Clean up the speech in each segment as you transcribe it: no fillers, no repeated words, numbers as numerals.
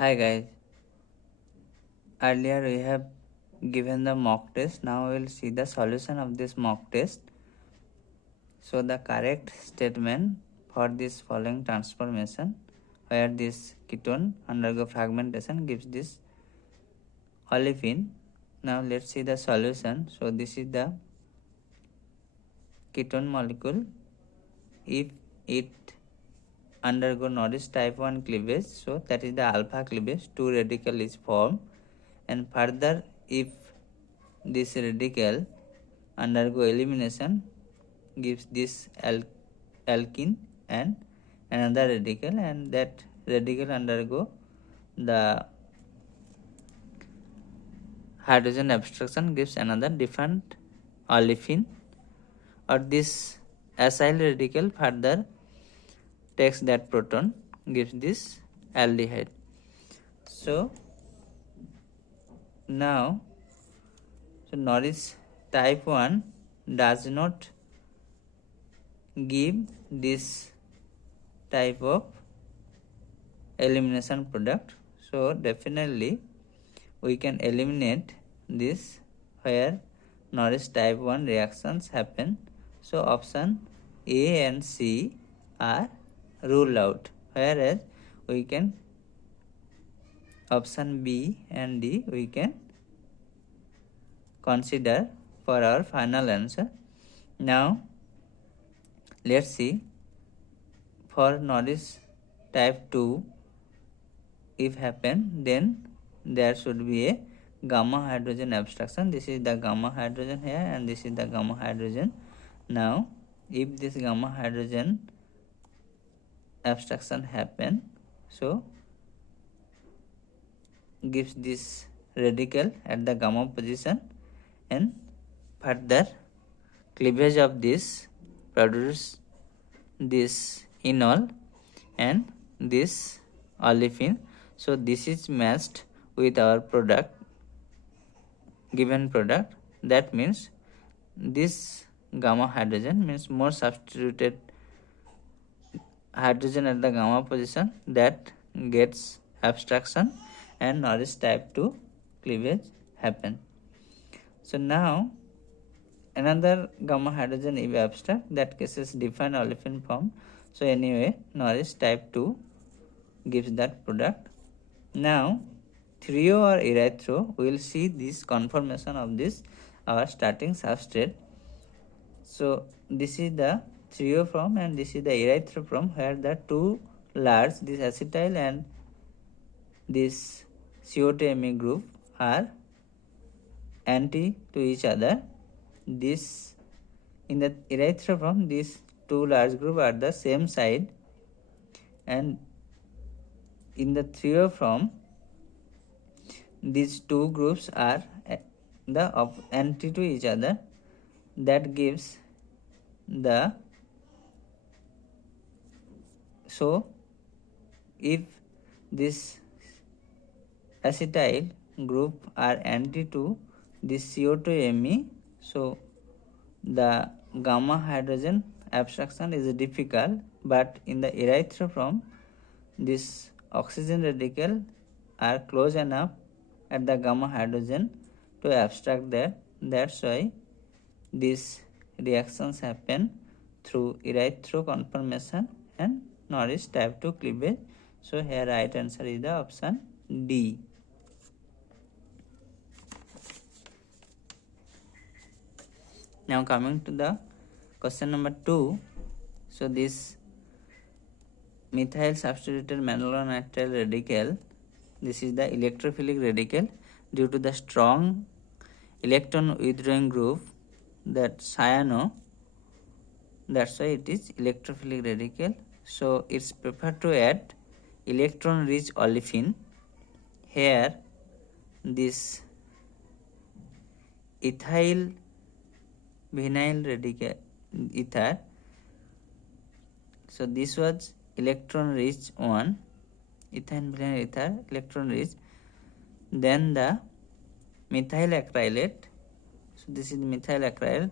Hi guys, earlier we have given the mock test. Now we will see the solution of this mock test. So the correct statement for this following transformation where this ketone undergo fragmentation gives this olefin. Now let's see the solution. So this is the ketone molecule. If it undergo Norris type 1 cleavage, so that is the alpha cleavage, 2 radical is formed, and further if this radical undergo elimination gives this alkene and another radical, and that radical undergo the hydrogen abstraction gives another different olefin, or this acyl radical further takes that proton gives this aldehyde. So now Norris type 1 does not give this type of elimination product, so definitely we can eliminate this where Norris type 1 reactions happen. So option A and C are ruled out, whereas we can option B and D we can consider for our final answer. Now let's see for Norris type 2 if happen, then there should be a gamma hydrogen abstraction. This is the gamma hydrogen here and this is the gamma hydrogen. Now if this gamma hydrogen abstraction happen, so gives this radical at the gamma position, and further cleavage of this produce this enol and this olefin. So this is matched with our product, given product. That means this gamma hydrogen means more substituted hydrogen at the gamma position that gets abstraction and Norris type 2 cleavage happen. So now another gamma hydrogen if abstract, that cases different olefin form. So anyway Norris type 2 gives that product. Now trio or erythro, we will see this conformation of this our starting substrate. So this is the trio form and this is the erythro form, where the two large, this acetyl and this CO2Me group are anti to each other. This in the erythro form, these two large group are the same side, and in the trio form these two groups are the anti to each other. That gives the, so if this acetyl group are anti to this CO2Me, so the gamma hydrogen abstraction is difficult, but in the erythro form this oxygen radical are close enough at the gamma hydrogen to abstract that. That's why these reactions happen through erythro conformation and Norris type 2 cleavage. So here right answer is the option D. Now coming to the question number 2. So this methyl substituted malonitrile radical, this is the electrophilic radical due to the strong electron withdrawing group, that cyano, that's why it is electrophilic radical. So it's preferred to add electron rich olefin. Here this ethyl vinyl radical ether, so this was electron rich one, ethyl vinyl ether electron rich, then the methyl acrylate, so this is methyl acryl,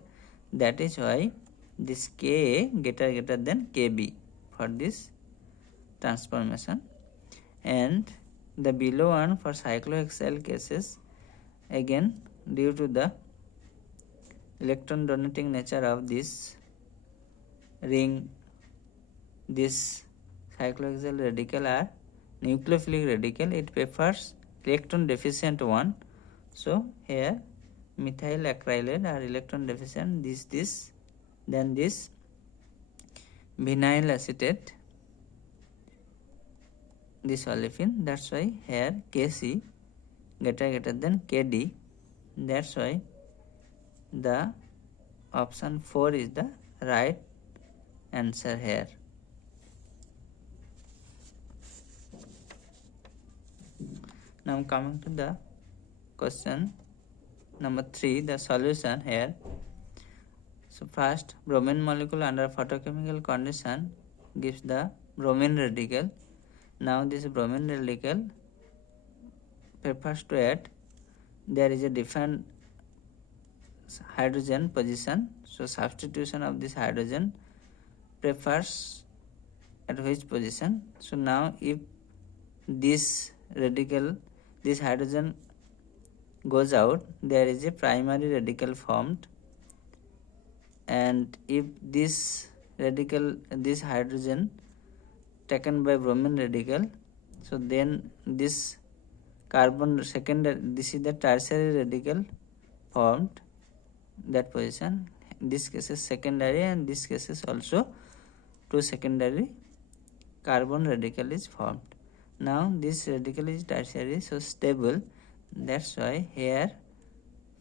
that is why this Ka greater than Kb for this transformation, and the below one for cyclohexyl cases, again due to the electron donating nature of this ring, this cyclohexyl radical are nucleophilic radical, it prefers electron deficient one. So here methyl acrylate are electron deficient, this, then this vinyl acetate, this olefin, that's why here Kc greater than Kd, that's why the option 4 is the right answer here. Now coming to the question number 3, the solution here. So first, bromine molecule under photochemical condition gives the bromine radical. Now this bromine radical prefers to add, there is a different hydrogen position, so substitution of this hydrogen prefers at which position. So now if this radical, this hydrogen goes out, there is a primary radical formed, and if this radical, this hydrogen taken by bromine radical, so then this carbon secondary, this is the tertiary radical formed, that position, this case is secondary, and this case is also two secondary carbon radical is formed. Now this radical is tertiary, so stable, that's why here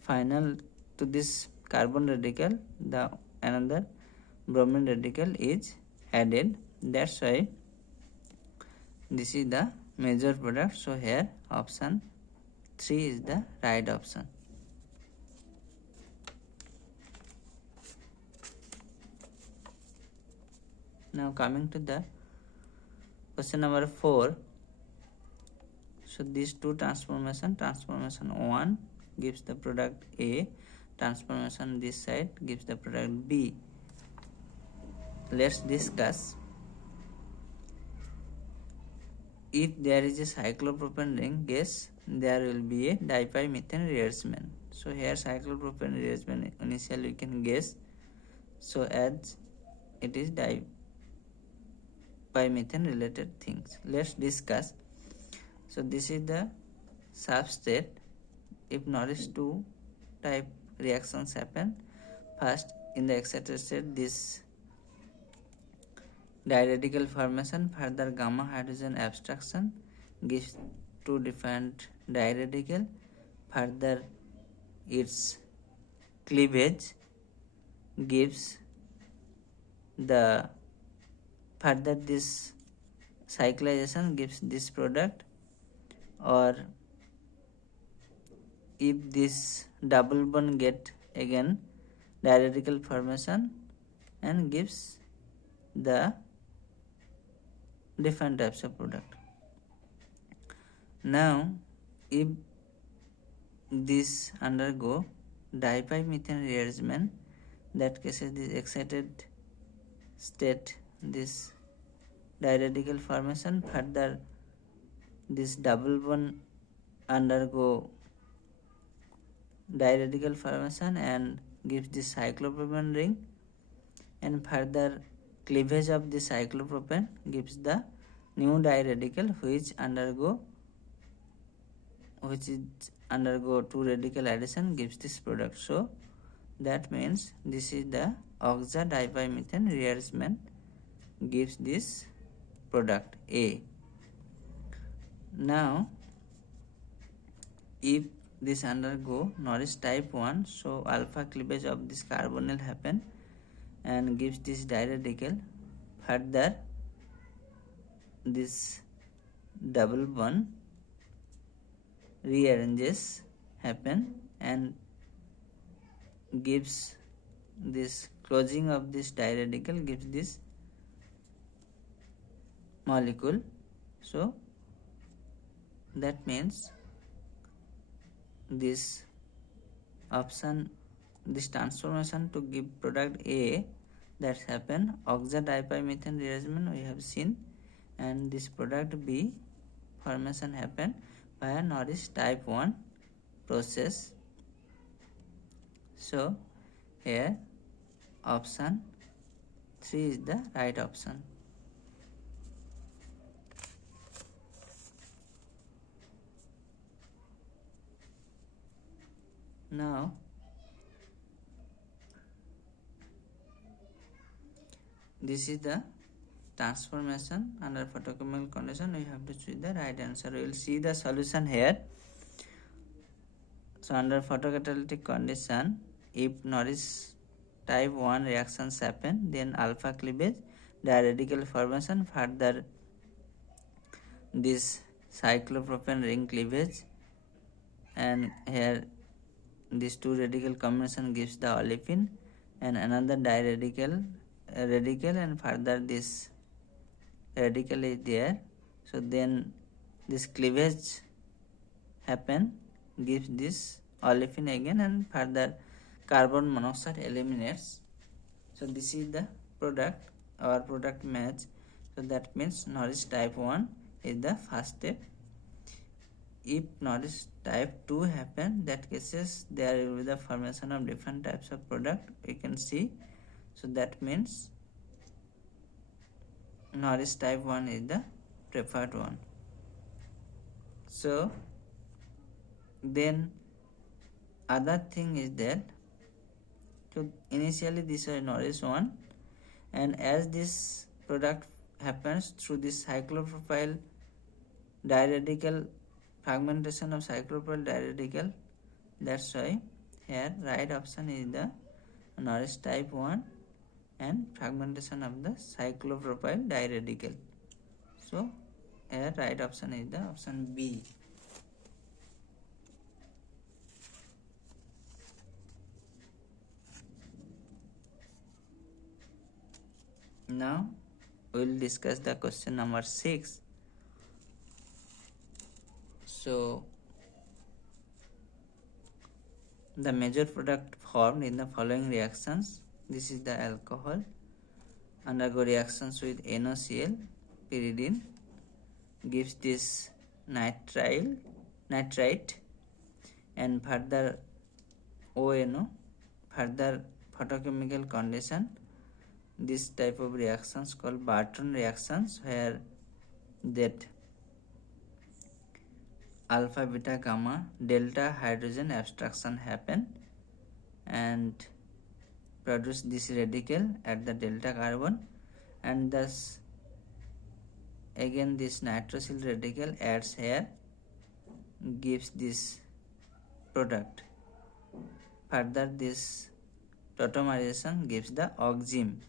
final to this carbon radical the another bromine radical is added, that's why this is the major product. So here option 3 is the right option. Now coming to the question number 4. So these two transformation 1 gives the product A, transformation this side gives the product B. Let's discuss. If there is a cyclopropane ring, guess there will be a dipymethane rearrangement. So here cyclopropane rearrangement initially we can guess, so as it is dipymethane related things. Let's discuss. So this is the substrate. If notice two type reactions happen. First, in the excited state, this diradical formation, further gamma hydrogen abstraction gives two different diradical, further its cleavage gives the, further this cyclization gives this product, or if this double bond get again diradical formation and gives the different types of product. Now if this undergo dipymethane rearrangement, that cases this excited state, this diradical formation, further this double bond undergo diradical formation and gives the cyclopropane ring, and further cleavage of the cyclopropane gives the new diradical which undergo two radical addition gives this product. So that means this is the oxo-dipymethane rearrangement gives this product A. Now if this undergo Norris type 1, so alpha cleavage of this carbonyl happen and gives this diradical, further this double bond rearranges happen and gives this closing of this diradical gives this molecule. So that means this option, this transformation to give product A, that's happen oxo-dipymethane rearrangement we have seen, and this product B formation happen via Norris type 1 process. So here option 3 is the right option. Now this is the transformation under photochemical condition. We have to choose the right answer. We will see the solution here. So under photocatalytic condition, if Norris type 1 reactions happen, then alpha cleavage, diradical formation, further this cyclopropane ring cleavage, and here this two radical combination gives the olefin, and another diradical radical, and further this radical is there. So then this cleavage happen, gives this olefin again, and further carbon monoxide eliminates. So this is the product, our product match. So that means Norris type 1 is the first step. If Norris type 2 happen, that cases there will be the formation of different types of product we can see. So that means Norris type 1 is the preferred one. So then other thing is that, so initially this is Norris 1, and as this product happens through this cyclopropyl diradical, fragmentation of cyclopropyl diradical, that's why here right option is the Norris type 1 and fragmentation of the cyclopropyl diradical. So here right option is the option B. Now we will discuss the question number 6. So the major product formed in the following reactions. This is the alcohol, undergo reactions with NaCl, pyridine, gives this nitrite, and further ONO, further photochemical condition. This type of reactions called Barton reactions, where that alpha, beta, gamma, delta hydrogen abstraction happen and produce this radical at the delta carbon, and thus again this nitrosyl radical adds here, gives this product. Further this tautomerization gives the oxime,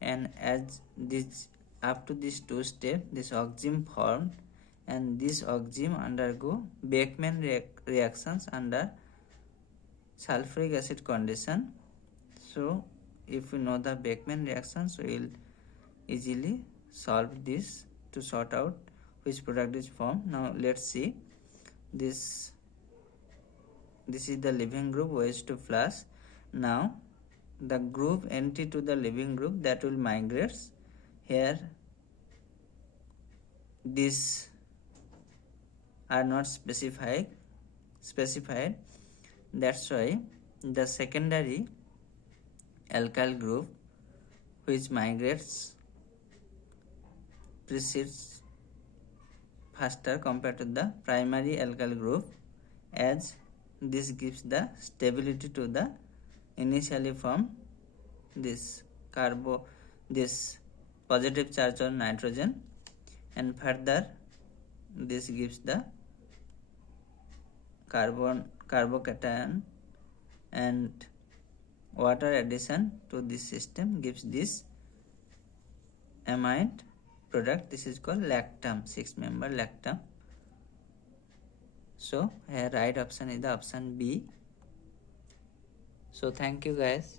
and as this up to these two steps this oxime formed, and this oxime undergo Beckmann reactions under sulfuric acid condition. So if we know the Beckmann reactions, we will easily solve this to sort out which product is formed. Now let's see this. This is the leaving group OH2 plus. Now the group entry to the leaving group that will migrates here. These are not specified. That's why the secondary alkyl group which migrates precedes faster compared to the primary alkyl group, as this gives the stability to the initially formed this this positive charge on nitrogen, and further this gives the carbocation, and water addition to this system gives this amide product. This is called lactam, 6-member lactam. So here right option is the option B. So thank you guys.